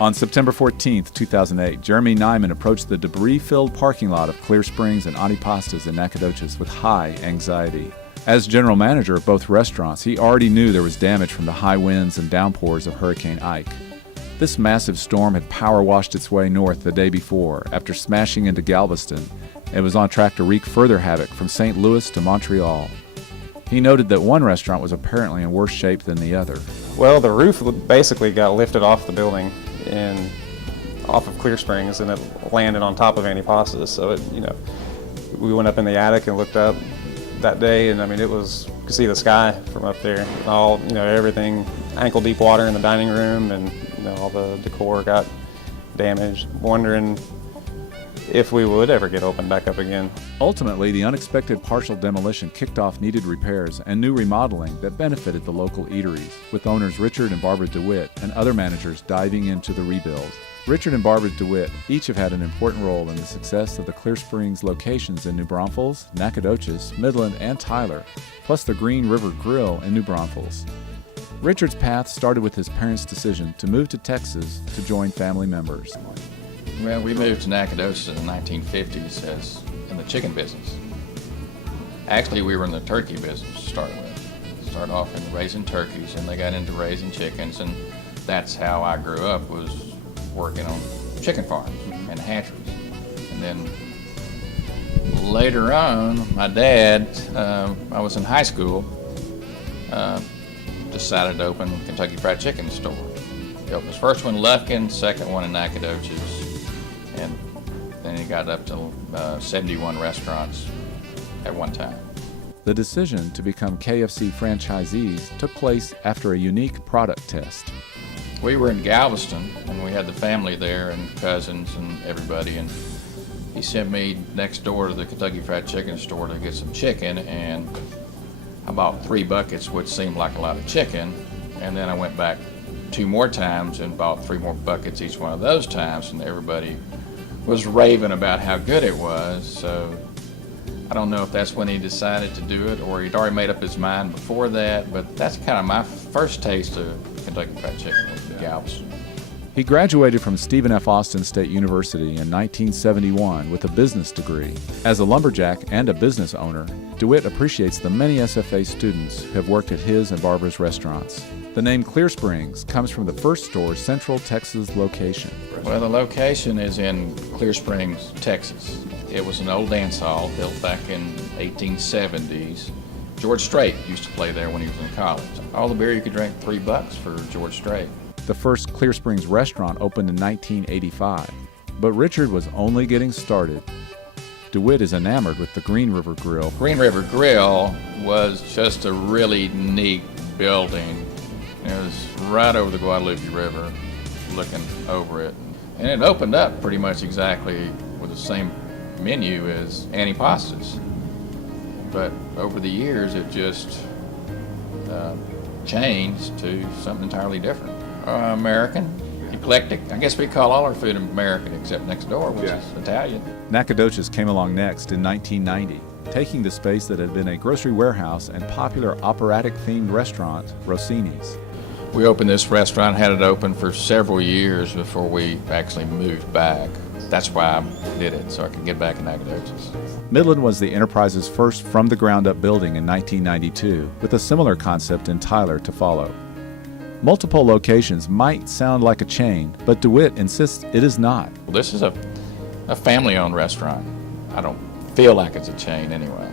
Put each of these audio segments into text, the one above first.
On September 14, 2008, Jeremy Nyman approached the debris-filled parking lot of Clear Springs and Auntie Pasta's in Nacogdoches with high anxiety. As general manager of both restaurants, he already knew there was damage from the high winds and downpours of Hurricane Ike. This massive storm had power-washed its way north the day before after smashing into Galveston and was on track to wreak further havoc from St. Louis to Montreal. He noted that one restaurant was apparently in worse shape than the other. Well, the roof basically got lifted off the building and off of Clear Springs, and it landed on top of Auntie Pasta's. So we went up in the attic and looked up that day, and I mean, you could see the sky from up there. All, everything, ankle deep water in the dining room, and all the decor got damaged. Wondering if we would ever get opened back up again. Ultimately, the unexpected partial demolition kicked off needed repairs and new remodeling that benefited the local eateries, with owners Richard and Barbara DeWitt and other managers diving into the rebuild. Richard and Barbara DeWitt each have had an important role in the success of the Clear Springs locations in New Braunfels, Nacogdoches, Midland, and Tyler, plus the Green River Grill in New Braunfels. Richard's path started with his parents' decision to move to Texas to join family members. Well, we moved to Nacogdoches in the 1950s in the chicken business. Actually, we were in the turkey business to start with. Started off in raising turkeys, and they got into raising chickens, and that's how I grew up, was working on chicken farms and hatcheries. And then later on, my dad, I was in high school, decided to open a Kentucky Fried Chicken store. He opened his first one in Lufkin, second one in Nacogdoches, and then he got up to 71 restaurants at one time. The decision to become KFC franchisees took place after a unique product test. We were in Galveston, and we had the family there and cousins and everybody, and he sent me next door to the Kentucky Fried Chicken store to get some chicken, and I bought 3 buckets, which seemed like a lot of chicken, and then I went back 2 more times and bought 3 more buckets each one of those times, and everybody was raving about how good it was. So I don't know if that's when he decided to do it or he'd already made up his mind before that, but that's kind of my first taste of Kentucky Fried Chicken was in Galveston. He graduated from Stephen F. Austin State University in 1971 with a business degree. As a lumberjack and a business owner, DeWitt appreciates the many SFA students who have worked at his and Barbara's restaurants. The name Clear Springs comes from the first store's Central Texas location. Well, the location is in Clear Springs, Texas. It was an old dance hall built back in 1870s. George Strait used to play there when he was in college. All the beer you could drink, $3 for George Strait. The first Clear Springs restaurant opened in 1985, but Richard was only getting started. DeWitt is enamored with the Green River Grill. Green River Grill was just a really neat building. It was right over the Guadalupe River, looking over it. And it opened up pretty much exactly with the same menu as Auntie Pasta's. But over the years, it just changed to something entirely different. American, eclectic. I guess we call all our food American except next door, which is Italian. Nacogdoches came along next in 1990, taking the space that had been a grocery warehouse and popular operatic-themed restaurant, Rossini's. We opened this restaurant, had it open for several years before we actually moved back. That's why I did it, so I could get back in Nacogdoches. Midland was the enterprise's first from-the-ground-up building in 1992, with a similar concept in Tyler to follow. Multiple locations might sound like a chain, but DeWitt insists it is not. Well, this is a family-owned restaurant. I don't feel like it's a chain anyway.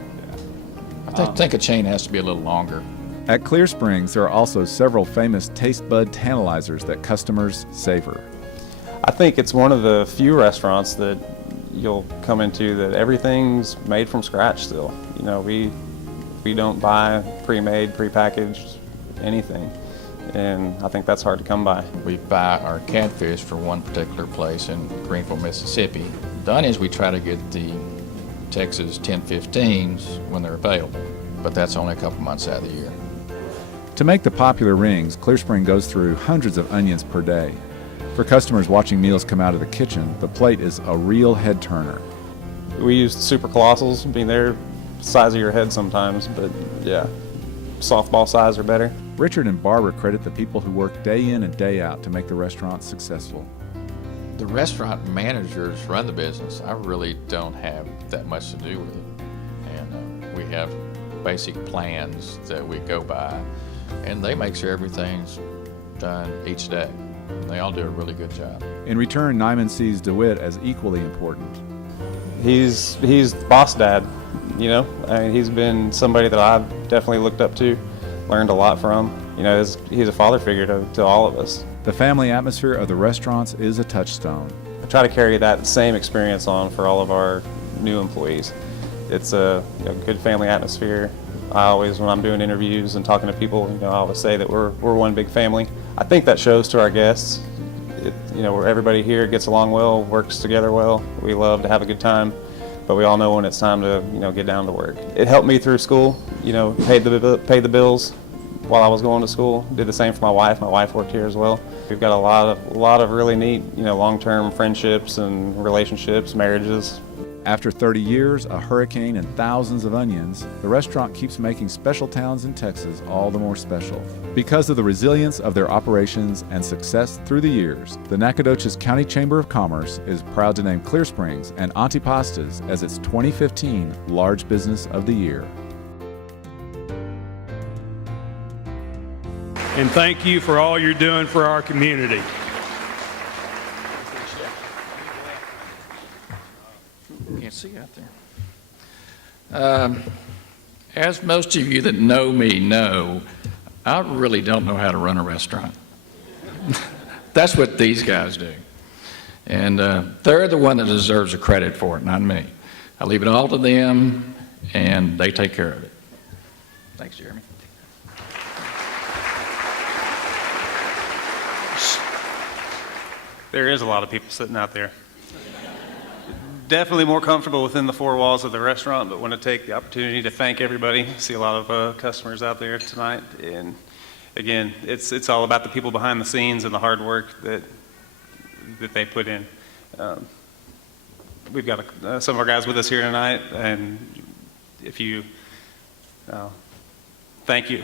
I think a chain has to be a little longer. At Clear Springs, there are also several famous taste bud tantalizers that customers savor. I think it's one of the few restaurants that you'll come into that everything's made from scratch still. We don't buy pre-made, pre-packaged anything, and I think that's hard to come by. We buy our catfish from one particular place in Greenville, Mississippi. Done is we try to get the Texas 1015s when they're available, but that's only a couple months out of the year. To make the popular rings, Clear Spring goes through hundreds of onions per day. For customers watching meals come out of the kitchen, the plate is a real head turner. We used super colossals, they're the size of your head sometimes, but yeah. softball size or better. Richard and Barbara credit the people who work day in and day out to make the restaurant successful. The restaurant managers run the business. I really don't have that much to do with it. And we have basic plans that we go by, and they make sure everything's done each day. They all do a really good job. In return, Nyman sees DeWitt as equally important. He's the boss dad, you know. I mean, he's been somebody that I've definitely looked up to, learned a lot from. You know, he's a father figure to all of us. The family atmosphere of the restaurants is a touchstone. I try to carry that same experience on for all of our new employees. It's a good family atmosphere. I always, when I'm doing interviews and talking to people, I always say that we're one big family. I think that shows to our guests. Where everybody here gets along well, works together well. We love to have a good time, but we all know when it's time to get down to work. It helped me through school. Paid the bills while I was going to school. Did the same for my wife. My wife worked here as well. We've got a lot of really neat, long-term friendships and relationships, marriages. After 30 years, a hurricane, and thousands of onions, the restaurant keeps making special towns in Texas all the more special. Because of the resilience of their operations and success through the years, the Nacogdoches County Chamber of Commerce is proud to name Clear Springs and Auntie Pastas as its 2015 Large Business of the Year. And thank you for all you're doing for our community. Can't see out there. As most of you that know me know, I really don't know how to run a restaurant. That's what these guys do. And they're the one that deserves the credit for it, not me. I leave it all to them, and they take care of it. Thanks, Jeremy. There is a lot of people sitting out there. Definitely more comfortable within the four walls of the restaurant, but want to take the opportunity to thank everybody. See a lot of customers out there tonight, and again, it's all about the people behind the scenes and the hard work that they put in. We've got some of our guys with us here tonight, and if you thank you.